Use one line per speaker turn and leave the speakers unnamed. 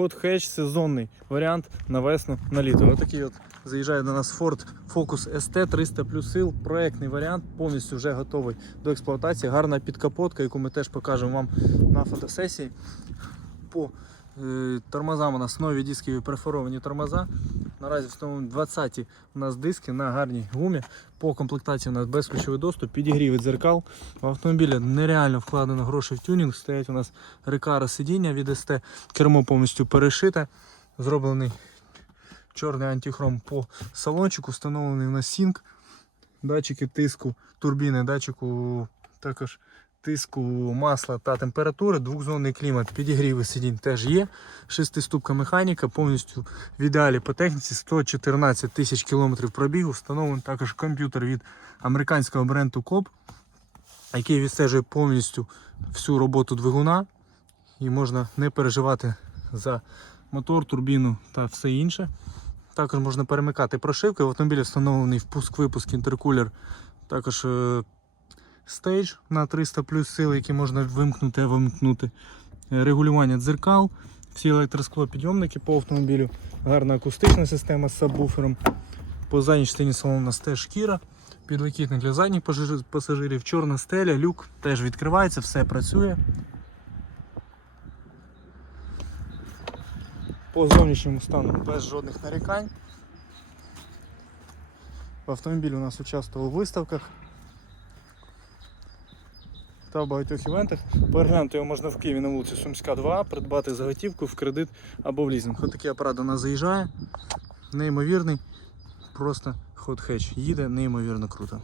Hot Hatch сезонний варіант на весну на літо. Отакий от заїжджає до нас Ford Focus ST 300 плюс сил. Проектний варіант, повністю вже готовий до експлуатації. Гарна підкапотка, яку ми теж покажемо вам на фотосесії. По е, тормозам у нас нові дискові перфоровані тормоза. Наразі встановлені 20 у нас диски на гарній гумі. По комплектації у нас безключовий доступ, підігрів від дзеркал. В автомобілі нереально вкладено гроші в тюнінг. Стоять у нас рекара сидіння від СТ, кермо повністю перешите. Зроблений чорний антихром по салончику, встановлений у нас сінк, датчики тиску, турбіни, датчику також тиску масла та температури, двохзонний клімат, підігріви сидінь теж є. Шестиступка механіка, повністю в ідеалі по техніці 114 тисяч кілометрів пробігу. Встановлений також комп'ютер від американського бренду COP, який відстежує повністю всю роботу двигуна. І можна не переживати за мотор, турбіну та все інше. Також можна перемикати прошивки. В автомобілі встановлений впуск-випуск інтеркулер. Також е, стейдж на 300 плюс сил, які можна вимкнути, вимкнути. Е, Регулювання дзеркал, всі електросклопідйомники по автомобілю, гарна акустична система з сабвуфером. По задній частині салону у нас теж шкіра, підлокітник для задніх пасажирів, чорна стеля, люк теж відкривається, все працює. По зовнішньому стану без жодних нарікань. Автомобіль у нас участвував у виставках та в багатьох івентах. Переглянути його можна в Києві на вулиці Сумська 2, придбати за готівку в кредит або в лізинг. Ось такий апарат до нас заїжджає. Неймовірний, просто хот-хеч. Їде неймовірно круто.